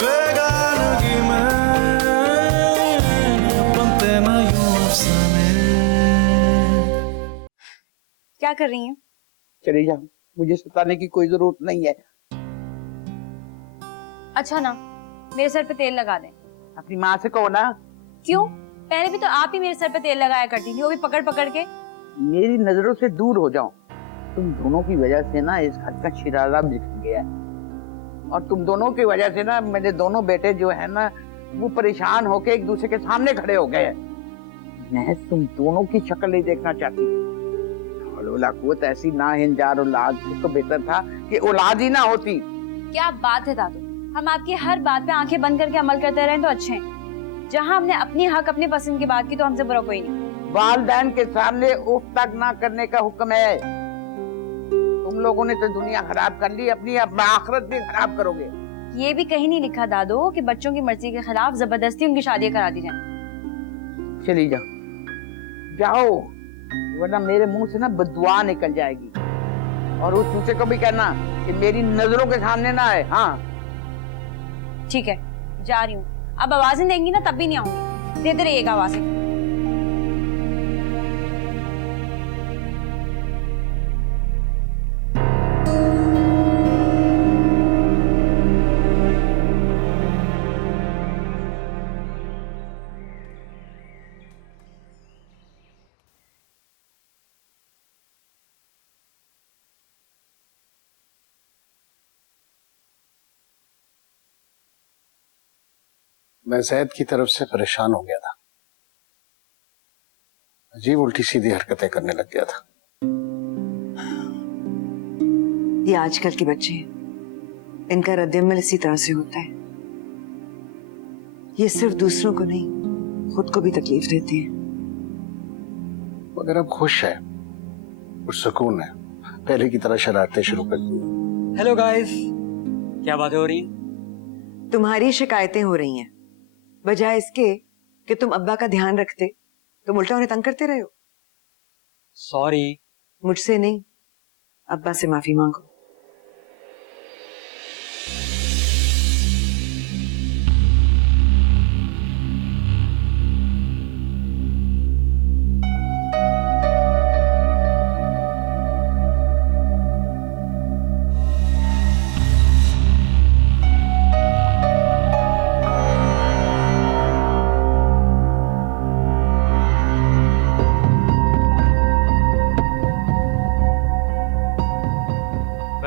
बेगानगी में बनते ना यूं अफसाने। क्या कर रही हैं? चली जाओ, मुझे सताने की कोई जरूरत नहीं है। अच्छा ना, मेरे सर पे तेल लगा दें। अपनी माँ से कहो ना। क्यों? पहले भी तो आप ही मेरे सर पे तेल लगाया करती थी, वो भी पकड़ पकड़ के। मेरी नजरों से दूर हो जाओ। तुम दोनों की वजह से ना इस घर का शिराजा बिखर गया है, और तुम दोनों की वजह से ना मेरे दोनों बेटे जो है ना वो परेशान होके एक दूसरे के सामने खड़े हो गए। मैं तुम दोनों की शक्ल नहीं देखना चाहती। कुव्वत ऐसी ना हिंजार औलाद से तो बेहतर था कि औलाद ही ना होती। क्या बात है दादू, हम आपकी हर बात पे आंखें बंद करके अमल करते रहे तो अच्छे हैं। जहाँ हमने अपनी हक अपनी पसंद की बात की तो हमसे बुरा कोई नहीं। वालिदैन के सामने उफ तक ना करने का हुक्म है। तुम लोगों ने तो दुनिया खराब कर ली, अपनी आखिरत भी खराब करोगे। ये भी कहीं नहीं लिखा दादू कि बच्चों की मर्जी के खिलाफ जबरदस्ती उनकी शादी करा दी जाए। चली जाओ, जाओ, वरना मेरे मुंह से ना बददुआ निकल जाएगी। और उस दूसरे को भी कहना कि मेरी नजरों के सामने ना आए। हाँ ठीक है, जा रही हूँ। अब आवाजें देंगी ना तब भी नहीं आऊंगी, देते रहिएगा आवाजें। मैं जैद की तरफ से परेशान हो गया था। अजीब उल्टी सीधी हरकतें करने लग गया था। ये आजकल के बच्चे हैं, इनका रद्द-ए-अमल इसी तरह से होता है। ये सिर्फ दूसरों को नहीं, खुद को भी तकलीफ देते हैं। मगर अब खुश है, पुरसुकून है, पहले की तरह शरारतें शुरू कर दी। हेलो गाइस, क्या बातें हो रही हैं? तुम्हारी शिकायतें हो रही हैं, बजाय इसके कि तुम अब्बा का ध्यान रखते, तुम उल्टा उन्हें तंग करते रहे हो। सॉरी। मुझसे नहीं, अब्बा से माफी मांगो।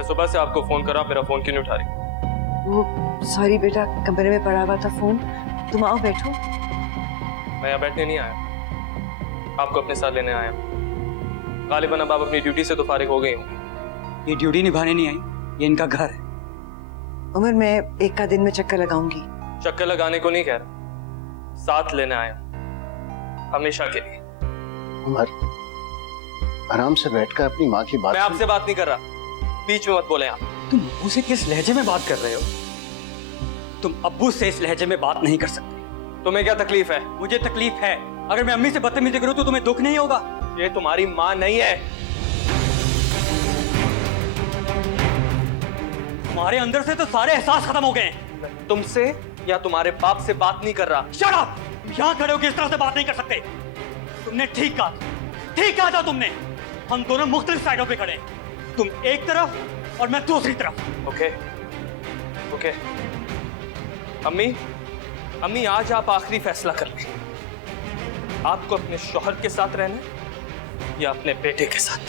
सुबह से आपको फोन करा, मेरा फोन क्यों नहीं उठा रही? वो सॉरी बेटा, कमरे में पड़ा हुआ था फोन। तुम आओ बैठो। मैं यहाँ बैठने नहीं आया, आपको अपने साथ लेने आया। गालिबन अब आप अपनी ड्यूटी से तो फारिग हो गई हूँ। ये ड्यूटी निभाने नहीं आई, ये इनका घर है। उमर, मैं एक का दिन में चक्कर लगाऊंगी। चक्कर लगाने को नहीं कह रहा, साथ लेने आया, हमेशा के लिए। उमर, आराम से बैठकर अपनी माँ की बात। मैं आपसे बात नहीं कर रहा, बीच में मत बोले आप। तुम अब्बू से किस लहजे में बात कर रहे हो? तुम अब्बू से इस लहजे में बात नहीं कर सकते। तुम्हें क्या तकलीफ है? मुझे तकलीफ है। अगर मैं अम्मी से बदतमीजी करूं तो तुम्हें दुख नहीं होगा? ये तुम्हारी माँ नहीं है। तुम्हारे अंदर से तो सारे एहसास खत्म हो गए हैं। तुमसे या तुम्हारे बाप से बात नहीं कर रहा। Shut up! यहाँ खड़े होकर इस तरह से बात नहीं कर सकते। तुमने ठीक कहा था तुमने। हम दोनों मुख्तलिफ साइडों पे खड़े हैं, तुम एक तरफ और मैं दूसरी तरफ। ओके। अम्मी आज आप आखिरी फैसला कर लें। आपको अपने शौहर के साथ रहना है या अपने बेटे के साथ?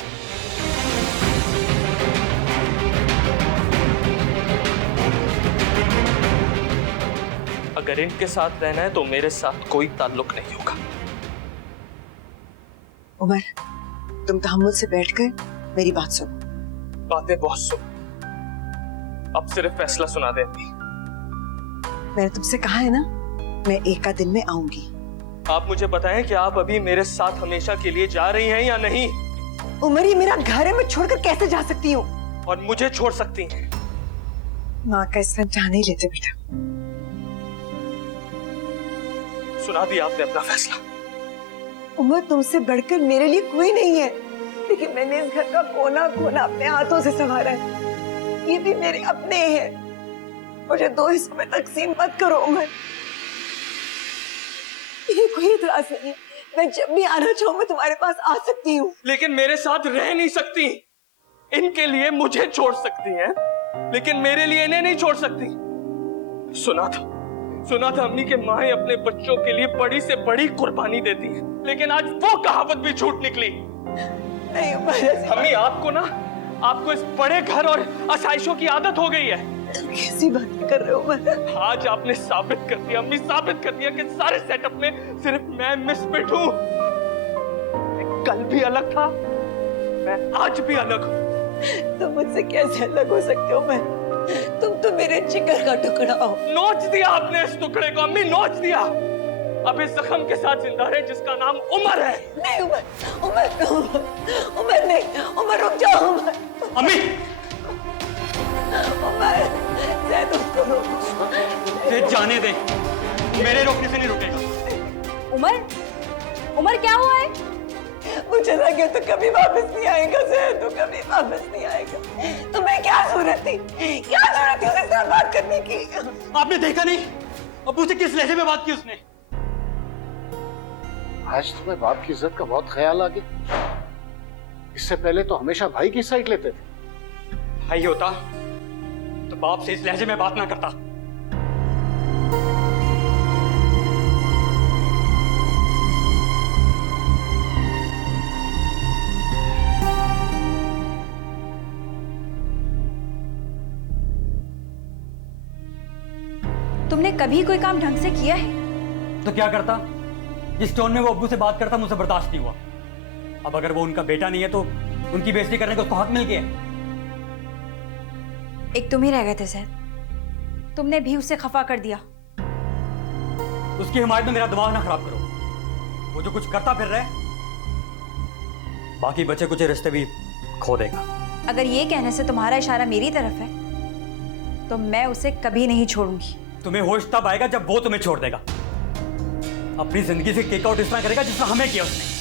अगर इनके साथ रहना है तो मेरे साथ कोई ताल्लुक नहीं होगा। उमर, तुम तहम्मुल से बैठकर मेरी बात सुनो। बातें बहुत सुन, अब सिर्फ फैसला सुना दे अम्मी। मैंने तुमसे कहा है ना, मैं एक का दिन में आऊंगी। आप मुझे बताएं कि आप अभी मेरे साथ हमेशा के लिए जा रही हैं या नहीं? उमर, ये मेरा घर है, मैं छोड़कर कैसे जा सकती हूँ? और मुझे छोड़ सकती हैं? माँ का इस जान नहीं लेते बेटा। सुना दिया आपने अपना फैसला। उमर, तुमसे बढ़कर मेरे लिए कोई नहीं है, लेकिन मैंने इस घर का कोना कोना अपने हाथों से संवारा है। ये भी मेरे अपने हैं। मुझे 2 हिस्सों में तकसीम मत करो उमर। ये कोई इतराज नहीं है, मैं जब भी आना चाहूँ मैं तुम्हारे पास आ सकती हूँ। लेकिन मेरे साथ रह नहीं सकती। इनके लिए मुझे छोड़ सकती हैं, लेकिन मेरे लिए इन्हें नहीं छोड़ सकती। सुना था अम्मी के माँ अपने बच्चों के लिए बड़ी से बड़ी कुर्बानी देती है, लेकिन आज वो कहावत भी झूठ निकली। नहीं उमर, अम्मी आपको इस बड़े घर और आसाइशों की आदत हो गई है। तुम कैसी बातें कर रहे हो उमर? आज आपने साबित कर दिया अम्मी, साबित कर दिया कि सारे सेटअप में सिर्फ मैं मिसफिट हूँ। मैं कल भी अलग था, मैं आज भी अलग हूँ। तुम मुझसे कैसे अलग हो सकते हो उमर? तुम तो मेरे जिगर का टुकड़ा हो। नोच दिया आपने इस टुकड़े को अम्मी, नोच दिया। अब इस जख्म के साथ जिंदा है जिसका नाम उमर है। नहीं उमर नहीं, उमर रुक जाओ उमर। अम्मी उमर, ज़ैद उसको रोको। ये जाने दे, मेरे रोकने से नहीं रुकेगा। उमर क्या हुआ है? मुझे लगे तो कभी वापस नहीं आएगा ज़ैद, तो कभी वापस नहीं आएगा। तुम्हें क्या जरूरत थी उसके साथ बात करने की? आपने देखा नहीं अब्बू से किस लहजे में बात की उसने? आज तुम्हें बाप की इज्जत का बहुत ख्याल आ गया। इससे पहले तो हमेशा भाई की साइड लेते थे। भाई होता तो बाप से इस लहजे में बात ना करता। तुमने कभी कोई काम ढंग से किया है? तो क्या करता? जिस टोन में वो अब्बू से बात करता मुझसे बर्दाश्त नहीं हुआ। अब अगर वो उनका बेटा नहीं है तो उनकी बेइज्जती करने को उसको हक मिल गया। एक तुम ही रह गए थे सैद, तुमने भी उसे खफा कर दिया। उसकी हिमायत में मेरा दिमाग ना खराब करो। वो जो कुछ करता फिर रहे, बाकी बचे कुछ रिश्ते भी खो देगा। अगर ये कहने से तुम्हारा इशारा मेरी तरफ है तो मैं उसे कभी नहीं छोड़ूंगी। तुम्हें होश तब आएगा जब वो तुम्हें छोड़ देगा। अपनी जिंदगी से केक आउट इस तरह करेगा जिस तरह हमें किया उसने।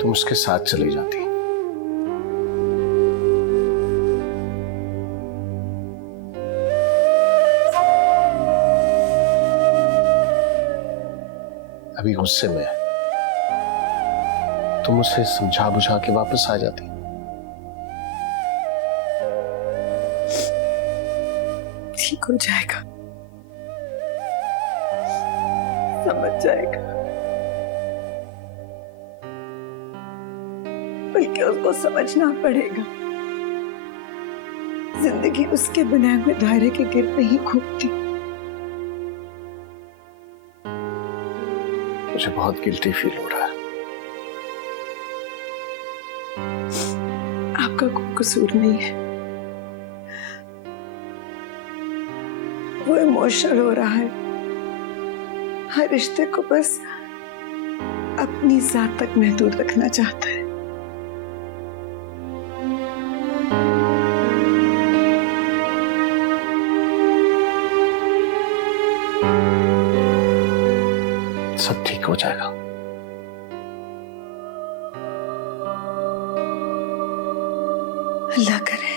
तुम उसके साथ चली जाती। अभी गुस्से में है, तुम उसे समझा बुझा के वापस आ जाती। ठीक हो जाएगा, समझ जाएगा। बल्कि उसको समझना पड़ेगा, जिंदगी उसके बनाए हुए दायरे के गिर्द नहीं घूमती। मुझे बहुत गिल्टी फील हो रहा है। आपका कोई कसूर नहीं है, वो इमोशनल हो रहा है। हर रिश्ते को बस अपनी जात तक महदूद रखना चाहता है। सब ठीक हो जाएगा। अल्लाह करे।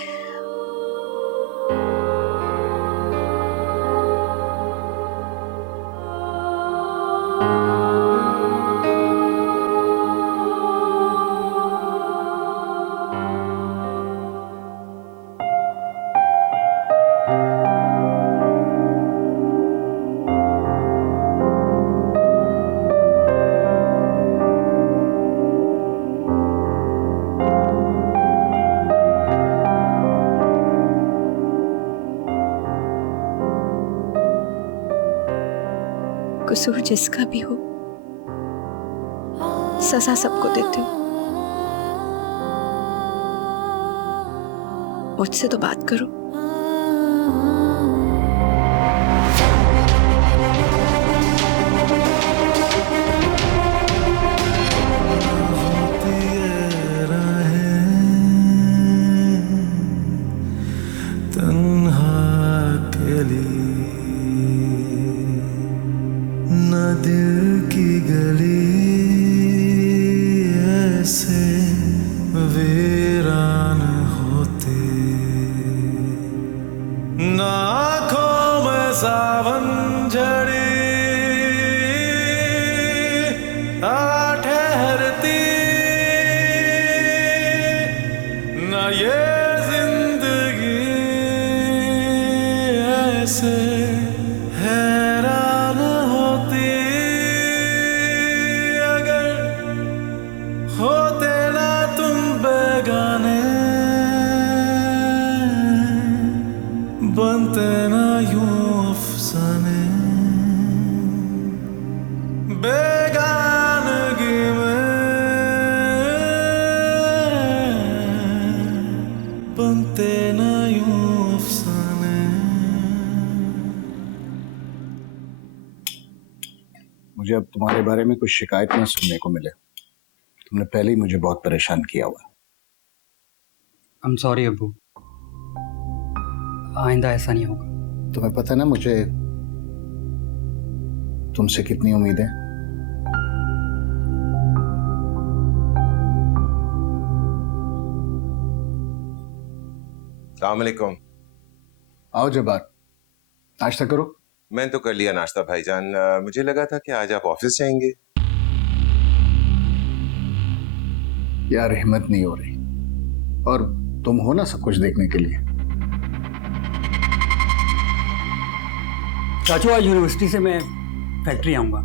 कसूर जिसका भी हो, सजा सबको देते हो। मुझसे तो बात करो। ऐसे वीरान होते, ना आँखों में सावन झड़ी आ ठहरती, ना ये जिंदगी ऐसे हैरान होती, अगर होते ना तुम बेगाने, बनते ना यूं अफसाने, बेगानगी में बनते ना यूं अफसाने। मुझे अब तुम्हारे बारे में कुछ शिकायत न सुनने को मिले। तुमने पहले ही मुझे बहुत परेशान किया हुआ। I'm sorry अब्बू, आइंदा ऐसा नहीं होगा। तुम्हें पता ना मुझे तुमसे कितनी उम्मीद है। अस्सलाम वालेकुम। आओ जबार, नाश्ता करो। मैंने तो कर लिया नाश्ता भाईजान। मुझे लगा था कि आज आप ऑफिस जाएंगे। यार हिम्मत नहीं हो रही, और तुम हो ना सब कुछ देखने के लिए। चाचू आज यूनिवर्सिटी से मैं फैक्ट्री आऊंगा।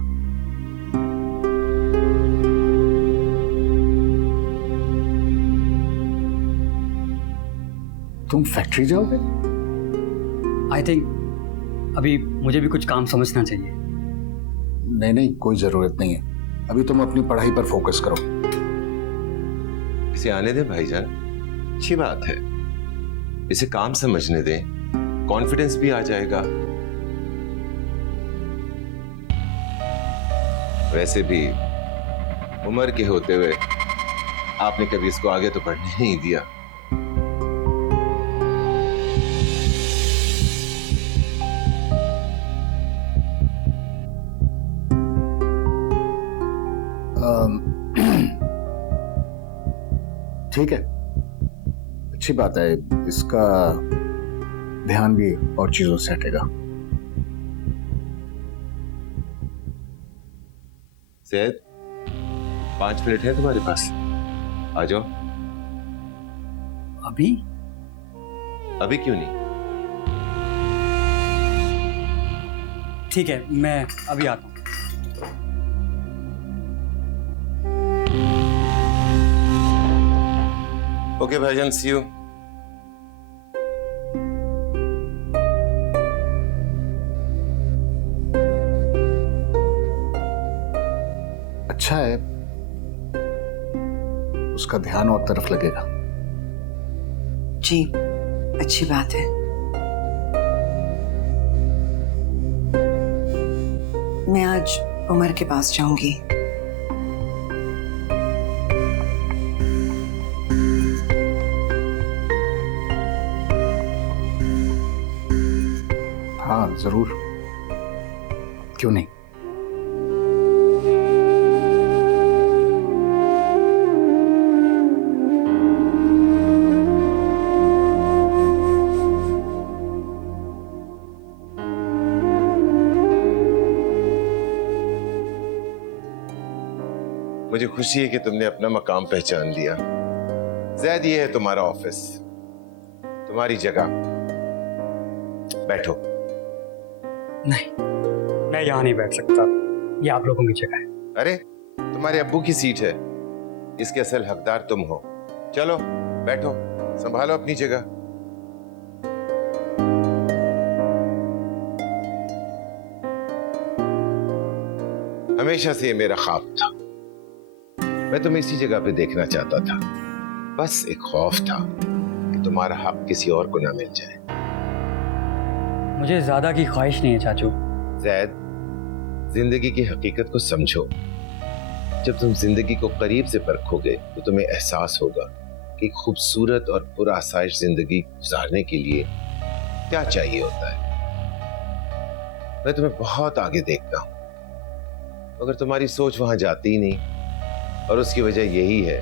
तुम फैक्ट्री जाओगे? आई थिंक अभी मुझे भी कुछ काम समझना चाहिए। नहीं नहीं, कोई जरूरत नहीं है। अभी तुम अपनी पढ़ाई पर फोकस करो। इसे आने दें भाईजान, अच्छी बात है। इसे काम समझने दें, कॉन्फिडेंस भी आ जाएगा। वैसे भी उम्र के होते हुए आपने कभी इसको आगे तो बढ़ने नहीं दिया। ठीक है, अच्छी बात है। इसका ध्यान भी और चीजों से हटेगा। सैयद, 5 मिनट है तुम्हारे पास, आ जाओ। अभी? अभी क्यों नहीं? ठीक है, मैं अभी आता हूँ। ओके भाईजान, सी यू। अच्छा है, उसका ध्यान और तरफ लगेगा। जी, अच्छी बात है। मैं आज उमर के पास जाऊंगी। हाँ जरूर, क्यों नहीं। मुझे खुशी है कि तुमने अपना मकाम पहचान लिया। ज़ैद, ये है तुम्हारा ऑफिस, तुम्हारी जगह। बैठो। नहीं, मैं यहाँ नहीं बैठ सकता। ये आप लोगों की जगह है। अरे, तुम्हारे अब्बू की सीट है, इसके असल हकदार तुम हो। चलो बैठो, संभालो अपनी जगह। हमेशा से ये मेरा ख्वाब था। मैं तुम्हें इसी जगह पे देखना चाहता था। बस एक खौफ था कि तुम्हारा हक किसी और को ना मिल जाए। मुझे ज्यादा की ख्वाहिश नहीं है चाचू। ज़ैद, जिंदगी की हकीकत को समझो। जब तुम जिंदगी को करीब से परखोगे तो तुम्हें एहसास होगा कि खूबसूरत और पुरआसाइश जिंदगी गुजारने के लिए क्या चाहिए होता है। मैं तुम्हें बहुत आगे देखता हूं, मगर तुम्हारी सोच वहां जाती ही नहीं। और उसकी वजह यही है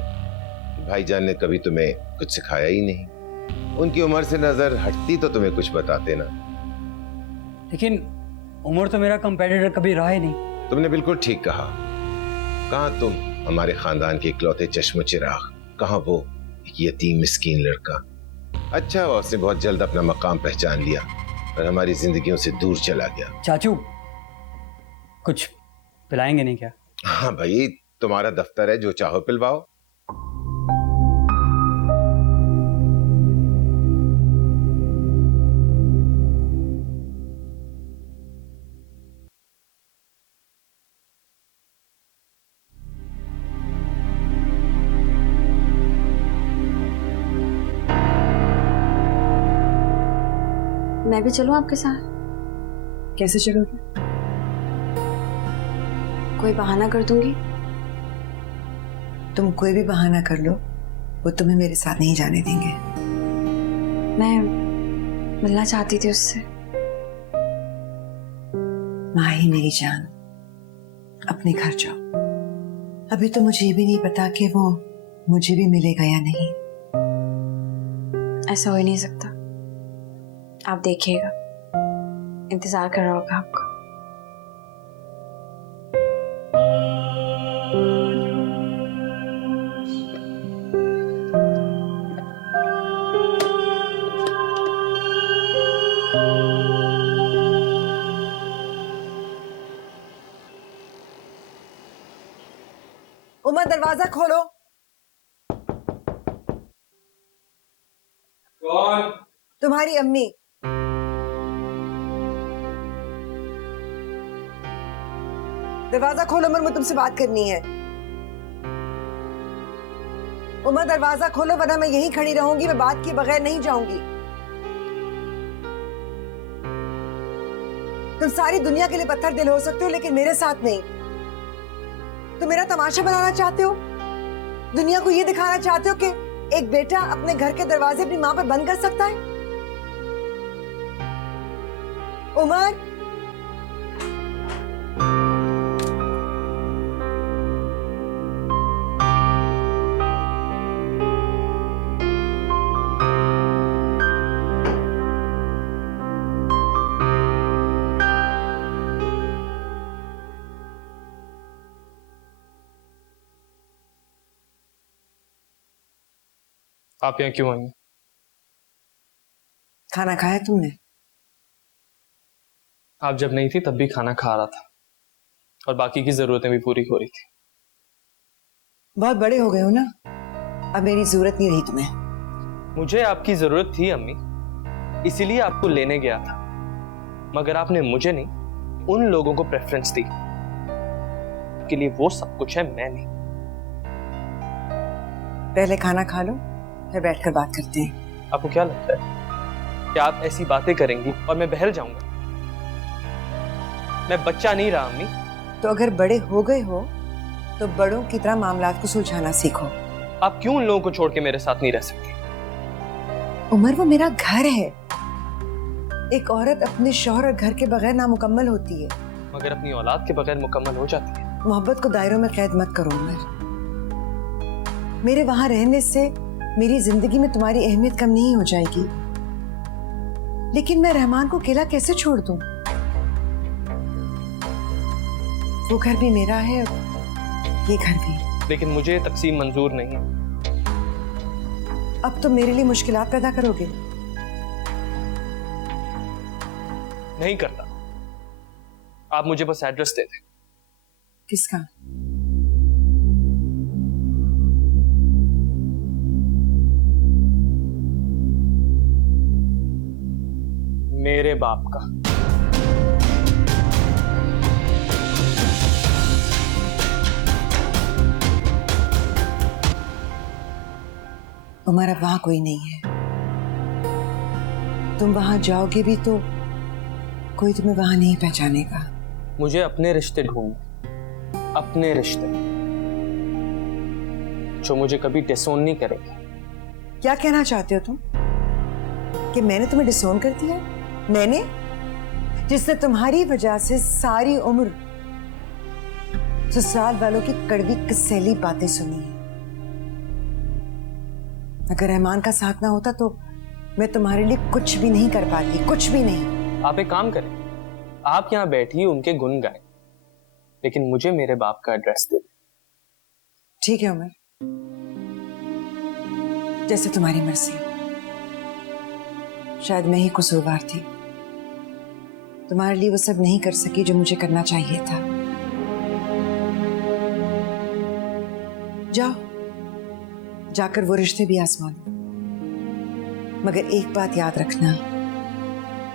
कि भाईजान ने कभी तुम्हें कुछ सिखाया ही नहीं। उनकी उम्र से नजर हटती तो तुम्हें कुछ बताते ना। लेकिन उमर तो मेरा कंपेटिटर कभी रहा ही नहीं। तुमने बिल्कुल ठीक कहा। कहाँ तुम हमारे खानदान के इकलौते चश्मो चिराग, कहाँ वो एक यतीम मिस्कीन लड़का। अच्छा हुआ उसने बहुत जल्द अपना मकाम पहचान लिया और हमारी जिंदगियों से दूर चला गया। चाचू कुछ पिलाएंगे नहीं क्या? हाँ भाई, तुम्हारा दफ्तर है, जो चाहो पिलवाओ। मैं भी चलूं आपके साथ? कैसे चलोगे? कोई बहाना कर दूंगी। तुम कोई भी बहाना कर लो, वो तुम्हें मेरे साथ नहीं जाने देंगे। मैं मिलना चाहती थी उससे। माही मेरी जान, अपने घर जाओ। अभी तो मुझे ये भी नहीं पता कि वो मुझे भी मिलेगा या नहीं। ऐसा हो ही नहीं सकता। आप देखिएगा, इंतजार कर रहा होगा आपका। उमर, दरवाजा खोलो। कौन? तुम्हारी अम्मी। दरवाजा खोलो उमर, मुझे तुमसे बात करनी है। उमर दरवाजा खोलो, वरना मैं यहीं खड़ी रहूंगी। मैं बात किए बगैर नहीं जाऊंगी। तुम सारी दुनिया के लिए पत्थर दिल हो सकते हो, लेकिन मेरे साथ नहीं। तुम मेरा तमाशा बनाना चाहते हो, दुनिया को ये दिखाना चाहते हो कि एक बेटा अपने घर के दरवाजे अपनी मां पर बंद कर सकता है। उमर, आप यहाँ क्यों आई? खाना खाया तुमने? आप जब नहीं थी तब भी खाना खा रहा था और बाकी की जरूरतें भी पूरी हो रही थी। बहुत बड़े हो गए हो ना, अब मेरी जरूरत नहीं रही तुम्हें। मुझे आपकी जरूरत थी अम्मी, इसीलिए आपको लेने गया था, मगर आपने मुझे नहीं उन लोगों को प्रेफरेंस दी के लिए वो सब कुछ है, मैं नहीं। पहले खाना खा लो, फिर बैठकर बात करते हैं। आपको क्या लगता है कि आप ऐसी बातें करेंगी और मैं बहल जाऊंगा? मैं बच्चा नहीं रहा अम्मी। तो अगर बड़े हो गए हो तो बड़ों की तरह मामलात को सुलझाना सीखो। आप क्यों उन लोगों को छोड़ के मेरे साथ नहीं रह सकती? उमर, वो मेरा घर है। एक औरत अपने शौहर और घर के बगैर नामुकम्मल होती है, मगर अपनी औलाद के बगैर मुकम्मल हो जाती है। मोहब्बत को दायरों में कैद मत करो उमर। मेरे वहां रहने से मेरी जिंदगी में तुम्हारी अहमियत कम नहीं हो जाएगी, लेकिन मैं रहमान को अकेला कैसे छोड़ दूं? वो घर भी मेरा है, ये घर भी। लेकिन मुझे तकसीम मंजूर नहीं है। अब तुम मेरे लिए मुश्किलात पैदा करोगे। नहीं करता। आप मुझे बस एड्रेस दे दें। किसका? मेरे बाप का। उमर, अब वहां कोई नहीं है। तुम वहां जाओगे भी तो कोई तुम्हें वहां नहीं पहचानेगा। मुझे अपने रिश्ते ढूंढ, अपने रिश्ते जो मुझे कभी डिसोन नहीं करेंगे। क्या कहना चाहते हो तुम? कि मैंने तुम्हें डिसोन कर दिया? मैंने, जिसने तुम्हारी वजह से सारी उम्र ससुराल वालों की कड़वी कसैली बातें सुनी है। अगर रहमान का साथ ना होता तो मैं तुम्हारे लिए कुछ भी नहीं कर पाती, कुछ भी नहीं। आप एक काम करें, आप यहाँ बैठिए, उनके गुण गाएं, लेकिन मुझे मेरे बाप का एड्रेस दे। ठीक है उमर, जैसे तुम्हारी मर्जी। शायद मैं ही कसूरवार थी, तुम्हारे लिए वो सब नहीं कर सकी जो मुझे करना चाहिए था। जाओ, जाकर वो रिश्ते भी आजमा लो, मगर एक बात याद रखना,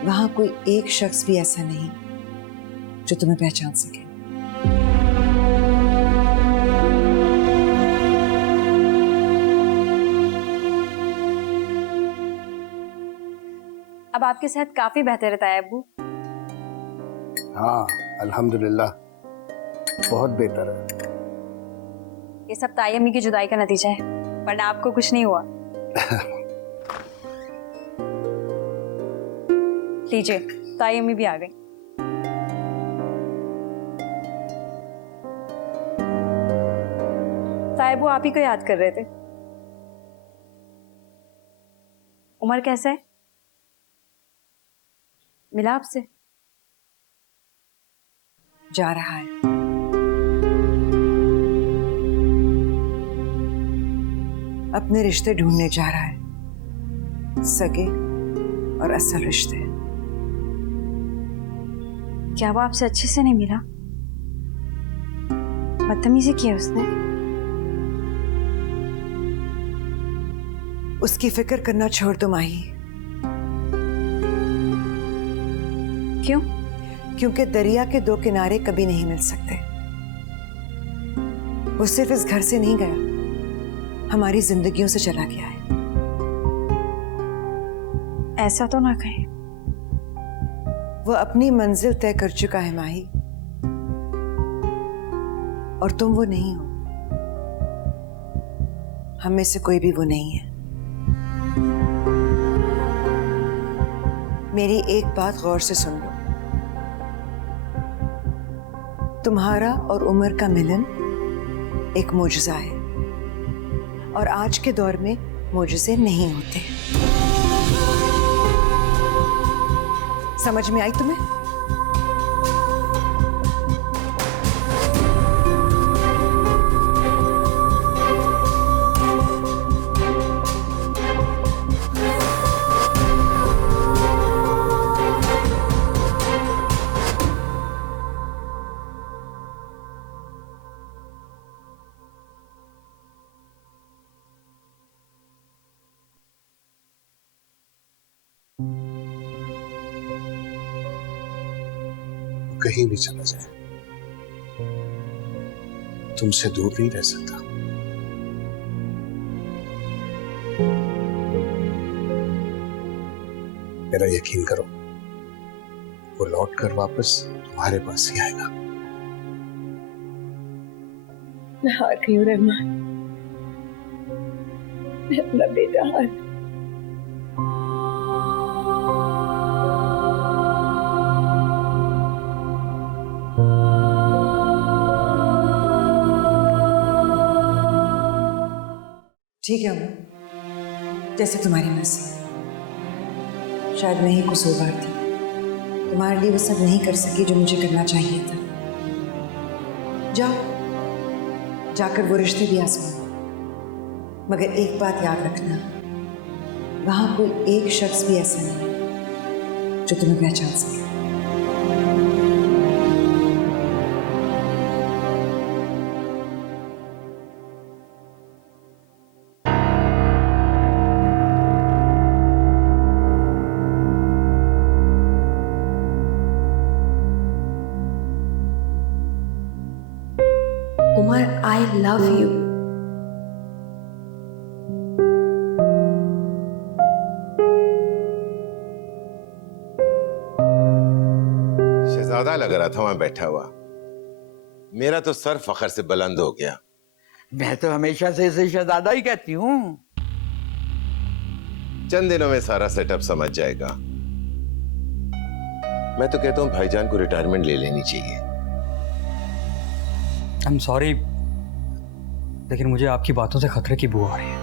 वहां कोई एक शख्स भी ऐसा नहीं जो तुम्हें पहचान सके। अब आपकी सेहत काफी बेहतर रहता है अब्बू। हाँ अल्हम्दुलिल्लाह, बहुत बेहतर है। ये सब ताई अम्मी की जुदाई का नतीजा है, वरना आपको कुछ नहीं हुआ। लीजिए, ताई अम्मी भी आ गई। ताई अब्बू आप ही को याद कर रहे थे। उमर कैसा है? मिला आपसे? जा रहा है। अपने रिश्ते ढूंढने जा रहा है, सगे और असल रिश्ते। क्या वो आपसे अच्छे से नहीं मिला? बदतमीजी की है उसने? उसकी फिक्र करना छोड़ दो माही। क्यों? क्योंकि दरिया के दो किनारे कभी नहीं मिल सकते। वो सिर्फ इस घर से नहीं गया, हमारी जिंदगियों से चला गया है। ऐसा तो ना कहे। वो अपनी मंजिल तय कर चुका है माही, और तुम वो नहीं हो। हम में से कोई भी वो नहीं है। मेरी एक बात गौर से सुन लो, तुम्हारा और उमर का मिलन एक मोजज़ा है, और आज के दौर में मोजज़े नहीं होते। समझ में आई तुम्हें? कहीं भी चला जाए, तुमसे दूर नहीं रह सकता। मेरा यकीन करो, वो लौट कर वापस तुम्हारे पास ही आएगा। मैं हार गई हूँ रहमान, मैं अपना बेटा हार। ठीक है उमर, जैसे तुम्हारी मर्जी। शायद मैं ही कसूरवार थी, तुम्हारे लिए वो सब नहीं कर सकी जो मुझे करना चाहिए था। जाओ, जाकर वो रिश्ते भी आजमाओ, मगर एक बात याद रखना, वहां कोई एक शख्स भी ऐसा नहीं जो तुम्हें पहचान सके। Umar, I love you. शहजादा लग रहा था वहां बैठा हुआ, मेरा तो सर फखर से बुलंद हो गया। मैं तो हमेशा से इसे शहजादा ही कहती हूँ। चंद दिनों में सारा सेटअप समझ जाएगा। मैं तो कहता हूं भाईजान को रिटायरमेंट ले लेनी चाहिए। आई एम सॉरी, लेकिन मुझे आपकी बातों से खतरे की बू आ रही है।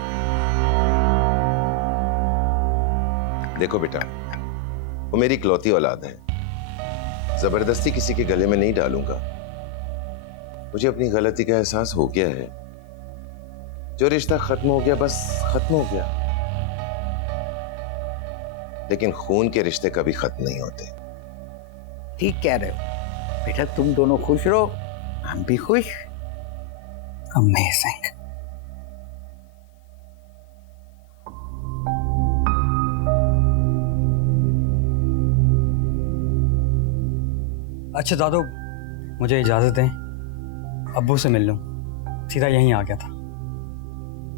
देखो बेटा, वो मेरी इकलौती औलाद है, जबरदस्ती किसी के गले में नहीं डालूंगा। मुझे अपनी गलती का एहसास हो गया है। जो रिश्ता खत्म हो गया बस खत्म हो गया, लेकिन खून के रिश्ते कभी खत्म नहीं होते। ठीक कह रहे हो बेटा, तुम दोनों खुश रहो, हम भी खुश। अमेजिंग। अच्छा दादू, मुझे इजाजत दें, अब्बू से मिल लूं, सीधा यहीं आ गया था।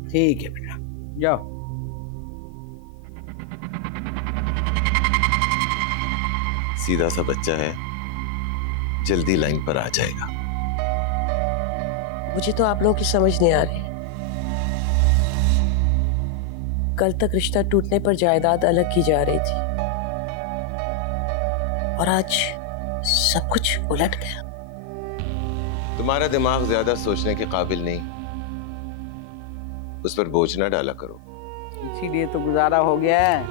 ठीक है बेटा, जाओ। सीधा सा बच्चा है, जल्दी लाइन पर आ जाएगा। मुझे तो आप लोगों की समझ नहीं आ रही। कल तक रिश्ता टूटने पर जायदाद अलग की जा रही थी, और आज सब कुछ उलट गया। तुम्हारा दिमाग ज्यादा सोचने के काबिल नहीं, उस पर बोझ ना डाला करो। इसीलिए तो गुजारा हो गया है,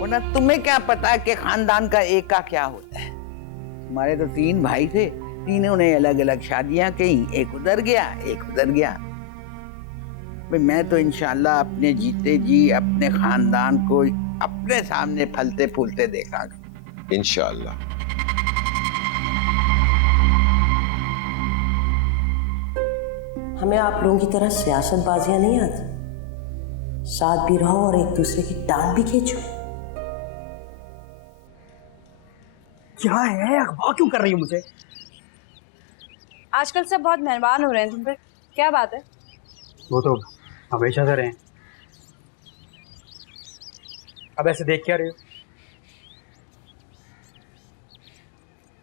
वरना तुम्हें क्या पता कि खानदान का एक का क्या होता है। हमारे तो 3 भाई थे, तीनों ने अलग अलग शादियां की, एक उधर गया एक उधर गया। भाई मैं तो इंशाल्लाह अपने जीते जी अपने खानदान को अपने सामने फलते फूलते देखा। इंशाल्लाह। हमें आप लोगों की तरह सियासतबाजियां नहीं आती। साथ भी रहो और एक दूसरे की टांग भी खींचो। क्या है, अखबार क्यों कर रही हो मुझे? आजकल सब बहुत मेहरबान हो रहे हैं तुम पे, क्या बात है? वो तो हमेशा से रहे हैं। अब ऐसे देख क्या रहे हो?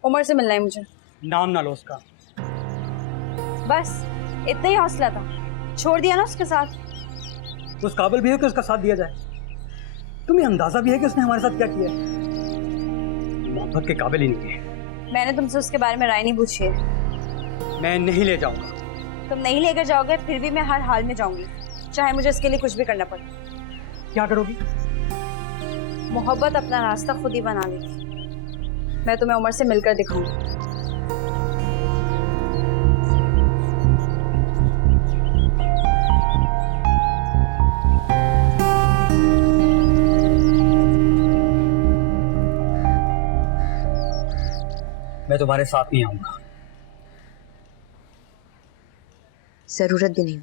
उमर से मिलना है मुझे। नाम ना लो उसका। बस इतना ही हौसला था, छोड़ दिया ना उसके साथ। तो उस काबिल भी है कि उसका साथ दिया जाए? तुम्हें अंदाजा भी है कि उसने हमारे साथ क्या किया? मोहब्बत के काबिल ही नहीं है। मैंने तुमसे उसके बारे में राय नहीं पूछी है। मैं नहीं ले जाऊंगा। तुम नहीं लेकर जाओगे, फिर भी मैं हर हाल में जाऊंगी, चाहे मुझे इसके लिए कुछ भी करना पड़े। क्या करोगी? मोहब्बत अपना रास्ता खुद ही बना लेगी। मैं तुम्हें उमर से मिलकर दिखाऊंगी। मैं तुम्हारे साथ नहीं आऊंगा। जरूरत भी नहीं।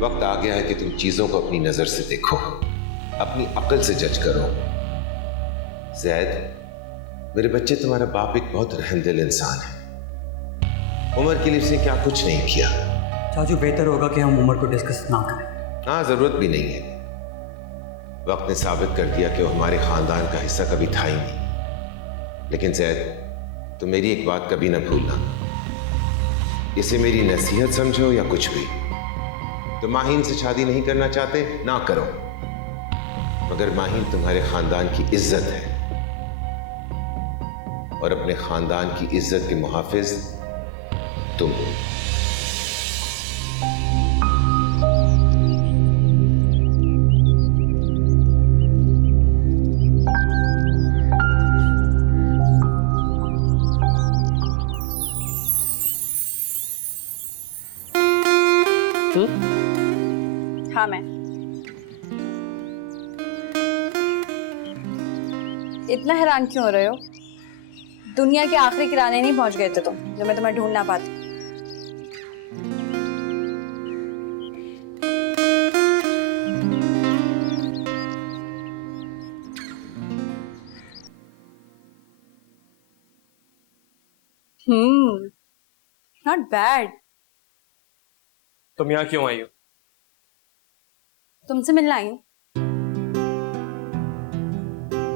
वक्त आ गया है कि तुम चीजों को अपनी नजर से देखो, अपनी अक्ल से जज करो। जैद, मेरे बच्चे, तुम्हारा बाप एक बहुत रहमदिल इंसान है। उमर के लिए उसने क्या कुछ नहीं किया। चाचू, बेहतर होगा कि हम उमर को डिस्कस ना करें। हाँ, जरूरत भी नहीं है। वक्त ने साबित कर दिया कि वो हमारे खानदान का हिस्सा कभी था ही नहीं। लेकिन जैद, तुम मेरी एक बात कभी ना भूलना, इसे मेरी नसीहत समझो या कुछ भी। तो माहीन से शादी नहीं करना चाहते ना करो, मगर माहीन तुम्हारे खानदान की इज्जत है, और अपने खानदान की इज्जत के मुहाफिज तुम हो। इतना हैरान क्यों हो रहे हो? दुनिया के आखिरी किराने नहीं पहुंच गए थे तुम, जो मैं तुम्हें ढूंढ ना पाती। Not bad. तुम यहाँ क्यों आई हो? तुमसे मिलना आई हूँ।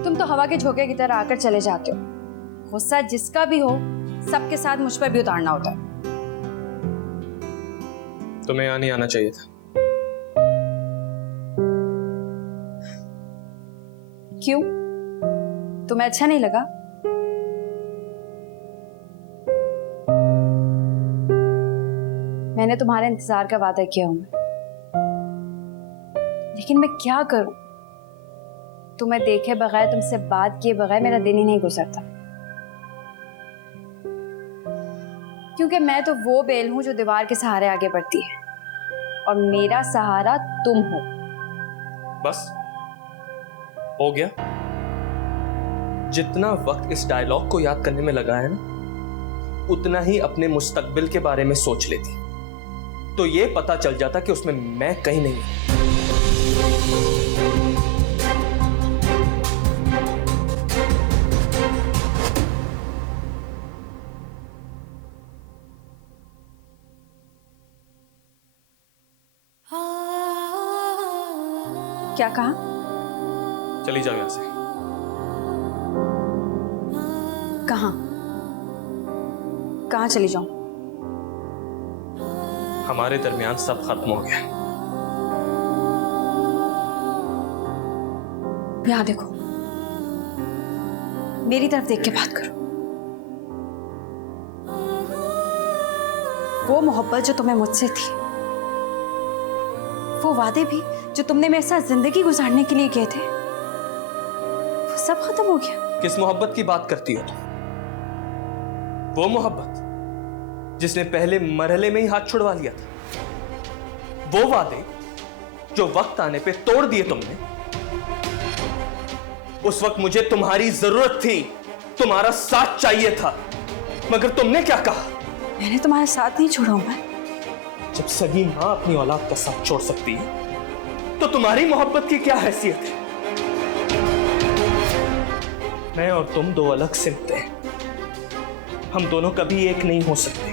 तुम तो हवा के झोंके की तरह आकर चले जाते हो। गुस्सा जिसका भी हो, सबके साथ मुझ पर भी उतारना होता है। तुम्हें यहाँ नहीं आना चाहिए था। क्यों? तुम्हें अच्छा नहीं लगा? मैंने तुम्हारे इंतजार का वादा किया हूं, लेकिन मैं क्या करूं? तुम्हें देखे बगैर, तुमसे बात किए बगैर मेरा दिन ही नहीं गुजरता। क्योंकि मैं तो वो बेल हूं जो दीवार के सहारे आगे बढ़ती है, और मेरा सहारा तुम हो। बस हो गया? जितना वक्त इस डायलॉग को याद करने में लगा है ना, उतना ही अपने मुस्तकबिल के बारे में सोच लेती, तो ये पता चल जाता कि उसमें मैं कहीं नहीं हूं। क्या कहा? चली जाओ यहां से। कहां? कहां चली जाऊं? हमारे दरमियान सब खत्म हो गया। यहां देखो, मेरी तरफ देख के बात करो। वो मोहब्बत जो तुम्हें मुझसे थी, वो वादे भी जो तुमने मेरे साथ जिंदगी गुजारने के लिए किए थे, वो सब खत्म हो गया। किस मोहब्बत की बात करती हो तुम? वो मोहब्बत जिसने पहले मरहले में ही हाथ छुड़वा लिया था। वो वादे जो वक्त आने पे तोड़ दिए तुमने। उस वक्त मुझे तुम्हारी जरूरत थी, तुम्हारा साथ चाहिए था, मगर तुमने क्या कहा? मैंने तुम्हारा साथ नहीं छोड़ा उमर। जब सगी मां अपनी औलाद का साथ छोड़ सकती है, तो तुम्हारी मोहब्बत की क्या हैसियत है? मैं और तुम दो अलग सिमते हैं, हम दोनों कभी एक नहीं हो सकते।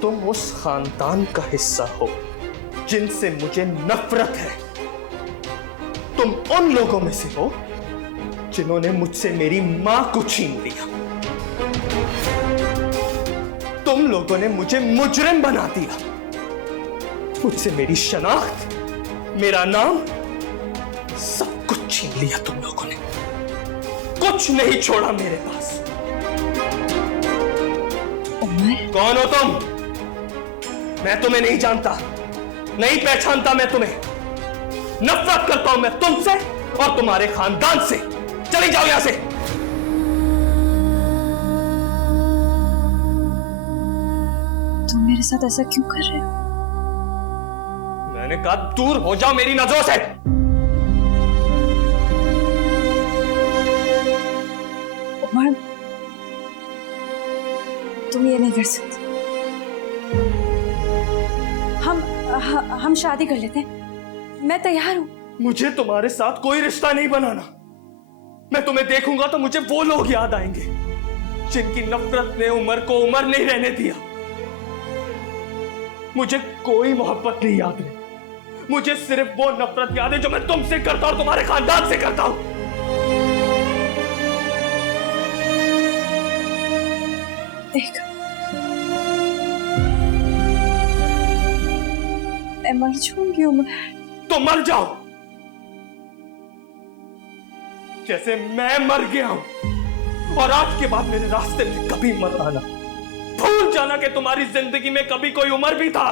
तुम उस खानदान का हिस्सा हो जिनसे मुझे नफरत है। तुम उन लोगों में से हो जिन्होंने मुझसे मेरी मां को छीन लिया। तुम लोगों ने मुझे मुजरिम बना दिया। मुझसे मेरी शनाख्त, मेरा नाम, सब कुछ छीन लिया तुम लोगों ने। कुछ नहीं छोड़ा मेरे पास। कौन हो तुम? मैं तुम्हें नहीं जानता, नहीं पहचानता मैं तुम्हें। नफरत करता हूं मैं तुमसे और तुम्हारे खानदान से। चली जाओ यहां से। तुम मेरे साथ ऐसा क्यों कर रहे हो? मैंने कहा दूर हो जाओ मेरी नजरों से। उमर, तुम ये नहीं कर सकते। हम शादी कर लेते हैं, मैं तैयार हूं। मुझे तुम्हारे साथ कोई रिश्ता नहीं बनाना। मैं तुम्हें देखूंगा तो मुझे वो लोग याद आएंगे जिनकी नफरत ने उमर को उमर नहीं रहने दिया। मुझे कोई मोहब्बत नहीं याद है, मुझे सिर्फ वो नफरत याद है जो मैं तुमसे करता हूं और तुम्हारे खानदान से करता हूं। देख, मैं मर जाऊंगी उमर। तो मर जाओ, जैसे मैं मर गया हूं। और आज के बाद मेरे रास्ते में कभी मत आना। भूल जाना कि तुम्हारी जिंदगी में कभी कोई उमर भी था।